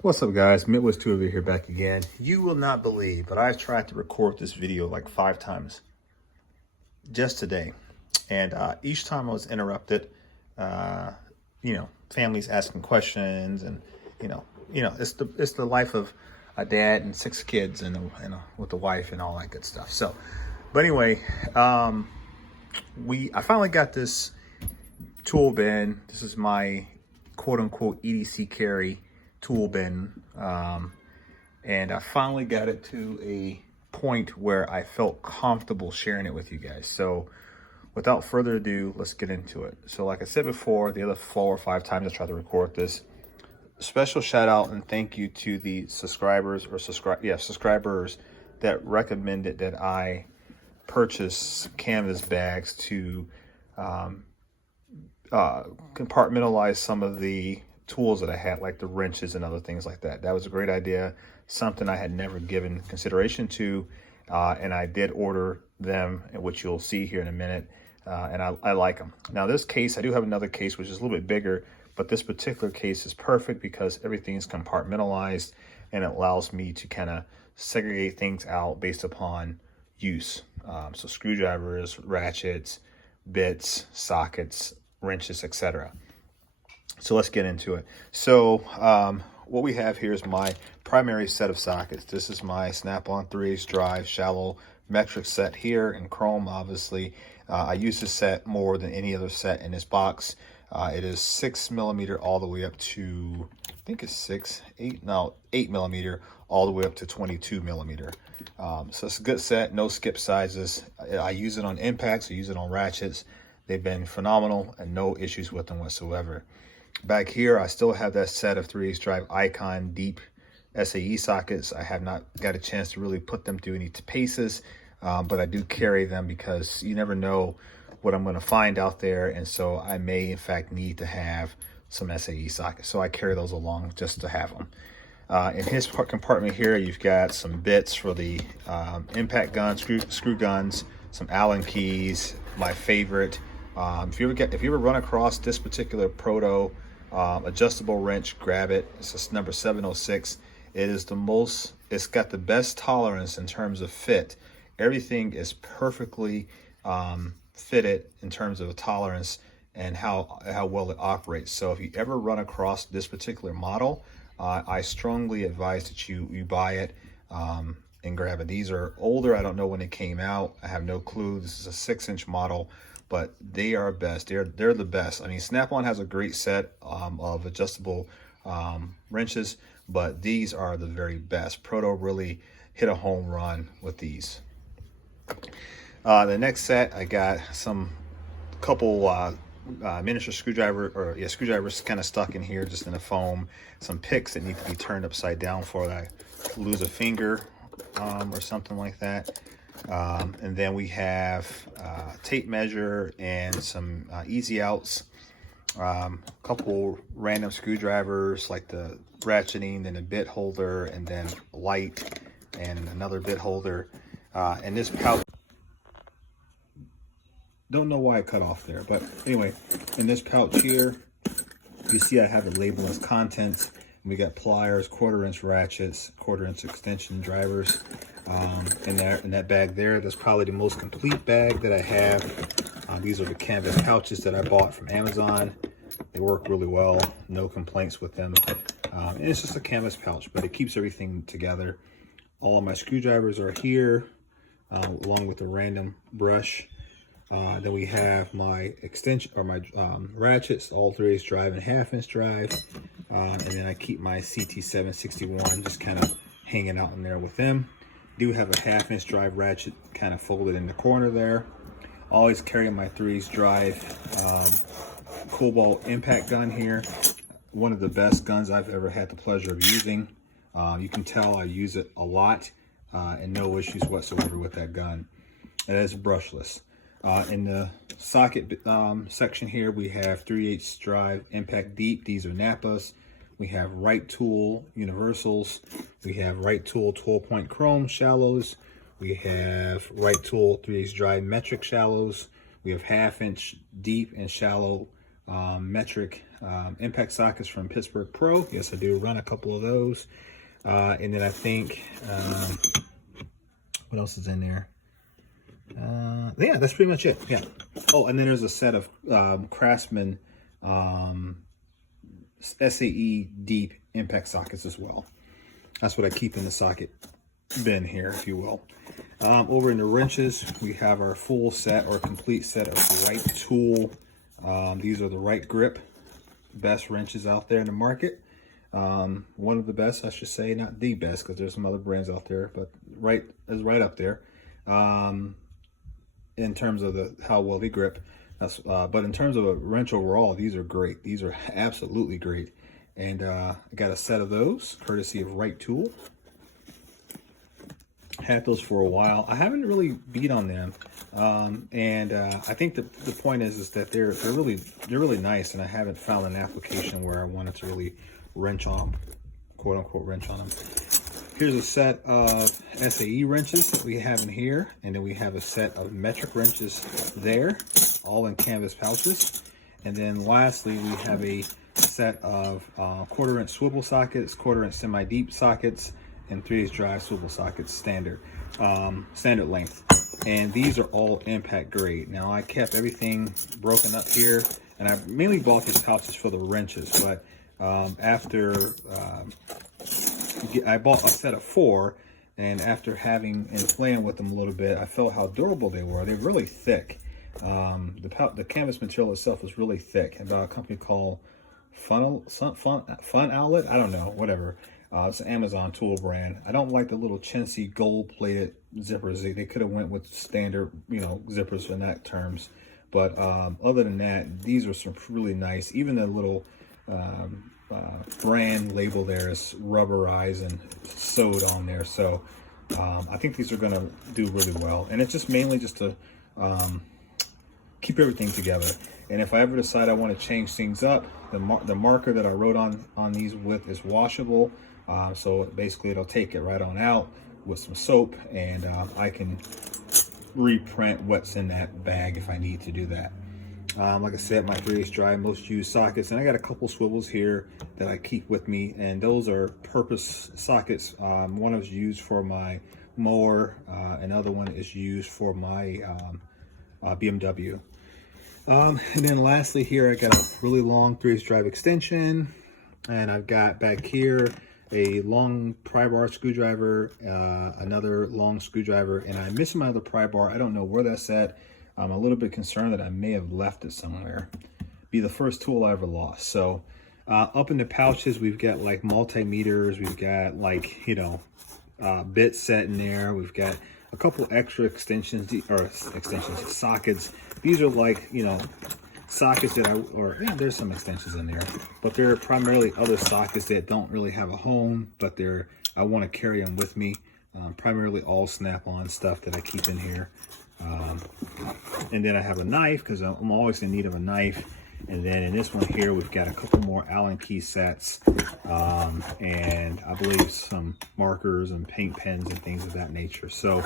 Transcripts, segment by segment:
What's up, guys? Midwest 2 over here back again. You will not believe, but I've tried to record this video like 5 times just today. And each time I was interrupted, families asking questions, and it's the life of a dad and 6 kids and with the wife and all that good stuff. So, but anyway, I finally got this tool bin. This is my quote unquote EDC carry tool bin, and I finally got it to a point where I felt comfortable sharing it with you guys. So without further ado, let's get into it. So like I said before, the other 4 or 5 times I tried to record this, special shout out and thank you to the subscribers that recommended that I purchase canvas bags to compartmentalize some of the tools that I had, like the wrenches and other things like that. That was a great idea, something I had never given consideration to, and I did order them, which you'll see here in a minute, and I like them. Now this case, I do have another case which is a little bit bigger, but this particular case is perfect because everything is compartmentalized and it allows me to kind of segregate things out based upon use. So screwdrivers, ratchets, bits, sockets, wrenches, etc. So let's get into it. So what we have here is my primary set of sockets. This is my Snap-on 3/8 drive shallow metric set here in chrome, obviously. I use this set more than any other set in this box. It is 6mm all the way up to, I think it's 8mm all the way up to 22mm. So it's a good set, no skip sizes. I use it on impacts, I use it on ratchets. They've been phenomenal and no issues with them whatsoever. Back here, I still have that set of 3/8 drive Icon deep SAE sockets. I have not got a chance to really put them through any paces, but I do carry them because you never know what I'm going to find out there, and so I may in fact need to have some SAE sockets. So I carry those along just to have them. In his compartment here, you've got some bits for the impact guns, screw guns, some Allen keys, my favorite. If you ever run across this particular Proto adjustable wrench, grab it. It's just number 706. It's got the best tolerance in terms of fit. Everything is perfectly fitted in terms of tolerance and how well it operates. So if you ever run across this particular model, I strongly advise that you buy it and grab it. These are older. I don't know when it came out. I have no clue. This is a 6-inch model, but they are best. They're the best. I mean, Snap-on has a great set of adjustable wrenches, but these are the very best. Proto really hit a home run with these. The next set, I got some couple miniature screwdrivers kind of stuck in here, just in a foam. Some picks that need to be turned upside down for I lose a finger or something like that. And then we have tape measure and some easy outs, a couple random screwdrivers like the ratcheting, then a bit holder, and then light and another bit holder. And this pouch, don't know why I cut off there, but anyway, in this pouch here, you see I have a label as contents. We got pliers, 1/4-inch ratchets, 1/4-inch extension drivers. In that bag there, that's probably the most complete bag that I have. These are the canvas pouches that I bought from Amazon. They work really well, no complaints with them. And it's just a canvas pouch, but it keeps everything together. All of my screwdrivers are here, along with a random brush. Then we have my extension, or my ratchets, all 3/8 drive and 1/2-inch drive. And then I keep my CT761 just kind of hanging out in there with them. Do have a 1/2-inch drive ratchet kind of folded in the corner there. Always carry my 3/8 drive Cobalt impact gun here. One of the best guns I've ever had the pleasure of using. You can tell I use it a lot and no issues whatsoever with that gun. It is brushless. In the socket section here, we have 3/8 drive impact deep. These are Napas. We have right tool universals. We have right tool 12-point chrome shallows. We have right tool 3/8 drive metric shallows. We have 1/2-inch deep and shallow metric impact sockets from Pittsburgh Pro. Yes, I do run a couple of those. And then I think, what else is in there? Yeah, that's pretty much it. Yeah. Oh, and then there's a set of Craftsman SAE deep impact sockets as well. That's what I keep in the socket bin here, if you will. Over in the wrenches, we have our full set or complete set of Right Tool. These are the Right Grip, best wrenches out there in the market. One of the best, I should say, not the best, because there's some other brands out there, but Right is right up there. In terms of how well they grip. But in terms of a wrench overall, these are great. These are absolutely great. And I got a set of those, courtesy of Right Tool. Had those for a while. I haven't really beat on them, and I think the point is that they're really nice, and I haven't found an application where I wanted to really wrench on, quote unquote, wrench on them. Here's a set of SAE wrenches that we have in here, and then we have a set of metric wrenches there, all in canvas pouches. And then lastly, we have a set of 1/4-inch swivel sockets, 1/4-inch semi-deep sockets, and 3/8 drive swivel sockets, standard length. And these are all impact grade. Now, I kept everything broken up here, and I mainly bought these pouches for the wrenches, but after I bought a set of 4, and after having and playing with them a little bit, I felt how durable they were. They're really thick. The canvas material itself is really thick. About a company called Fun Outlet, I don't know, whatever. It's an Amazon tool brand. I don't like the little chintzy gold-plated zippers. They could have went with standard, zippers in that terms. But other than that, these are some really nice. Even the little brand label there is rubberized and sewed on there. So I think these are going to do really well. And it's just mainly just to keep everything together. And if I ever decide I want to change things up, the marker that I wrote on these with is washable. So basically it'll take it right on out with some soap, and I can reprint what's in that bag if I need to do that. Like I said, my 3/8 drive most used sockets, and I got a couple swivels here that I keep with me, and those are purpose sockets. One is used for my mower, another one is used for my BMW. And then lastly here, I got a really long 3/8 drive extension, and I've got back here a long pry bar screwdriver, another long screwdriver, and I'm missing my other pry bar. I don't know where that's at. I'm a little bit concerned that I may have left it somewhere. Be the first tool I ever lost. So up in the pouches, we've got like multimeters, we've got like, bit set in there, we've got a couple extra sockets. These are like, sockets that there's some extensions in there, but they're primarily other sockets that don't really have a home, but I want to carry them with me. Primarily all snap-on stuff that I keep in here. And then I have a knife, because I'm always in need of a knife. And then in this one here, we've got a couple more Allen key sets, and I believe some markers and paint pens and things of that nature. So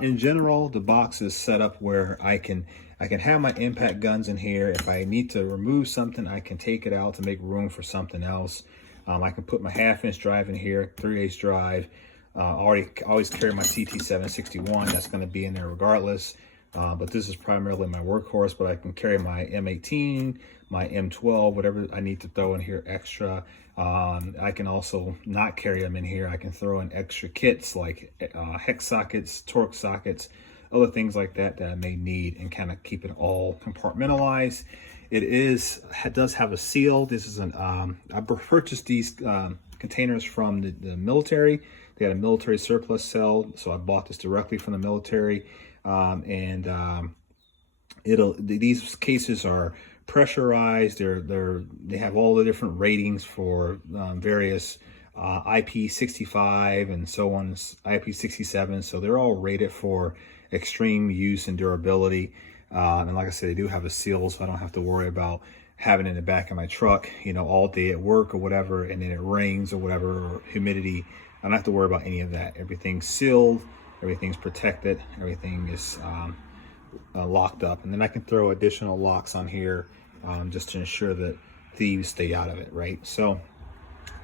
in general, the box is set up where I can have my impact guns in here. If I need to remove something, I can take it out to make room for something else. I can put my 1/2-inch drive in here, 3/8 drive. Always carry my CT761. That's going to be in there regardless. But this is primarily my workhorse, but I can carry my M18, my M12, whatever I need to throw in here extra. I can also not carry them in here. I can throw in extra kits like hex sockets, torque sockets, other things like that I may need, and kind of keep it all compartmentalized. It does have a seal. This is I purchased these containers from the military. They had a military surplus sale, so I bought this directly from the military. These cases are pressurized. They have all the different ratings for various IP65 and so on, IP67. So they're all rated for extreme use and durability. And like I said, they do have a seal, so I don't have to worry about having it in the back of my truck, all day at work or whatever, and then it rains or whatever, or humidity. I don't have to worry about any of that. Everything's sealed, everything's protected, everything is locked up. And then I can throw additional locks on here just to ensure that thieves stay out of it, right? So,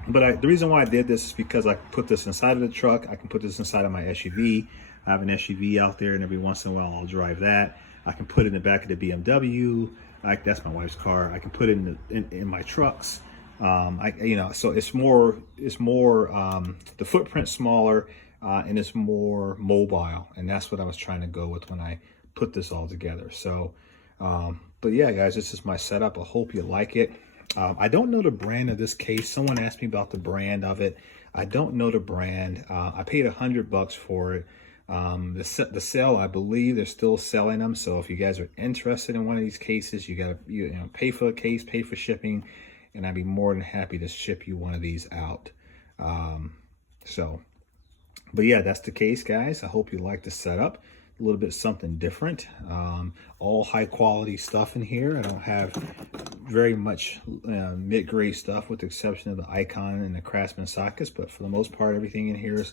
but the reason why I did this is because I put this inside of the truck. I can put this inside of my SUV. I have an SUV out there, and every once in a while I'll drive that. I can put it in the back of the BMW. Like, that's my wife's car. I can put it in my trucks. So it's more the footprint smaller, and it's more mobile, and that's what I was trying to go with when I put this all together. So, but yeah, guys, this is my setup. I hope you like it. I don't know the brand of this case. Someone asked me about the brand of it. I don't know the brand. I paid $100 for it. The sale, I believe they're still selling them. So if you guys are interested in one of these cases, you gotta pay for the case, pay for shipping, and I'd be more than happy to ship you one of these out. But yeah, that's the case, guys. I hope you like the setup. A little bit something different. All high quality stuff in here. I don't have very much mid-grade stuff, with the exception of the Icon and the Craftsman sockets, but for the most part, everything in here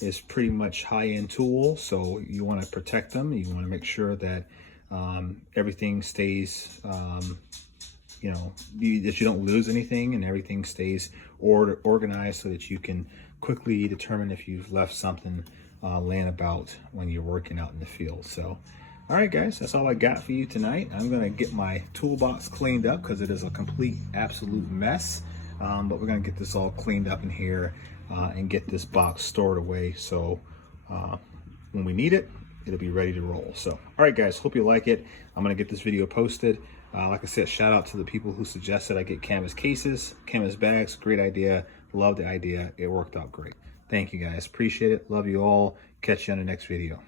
is pretty much high-end tool. So you want to protect them. You want to make sure that everything stays, that you don't lose anything, and everything stays organized, so that you can quickly determine if you've left something laying about when you're working out in the field. So, all right, guys, that's all I got for you tonight. I'm going to get my toolbox cleaned up because it is a complete, absolute mess. But we're going to get this all cleaned up in here and get this box stored away. So when we need it, it'll be ready to roll. So, all right, guys, hope you like it. I'm going to get this video posted. Like I said, shout out to the people who suggested I get canvas cases, canvas bags. Great idea. Love the idea. It worked out great. Thank you, guys. Appreciate it. Love you all. Catch you on the next video.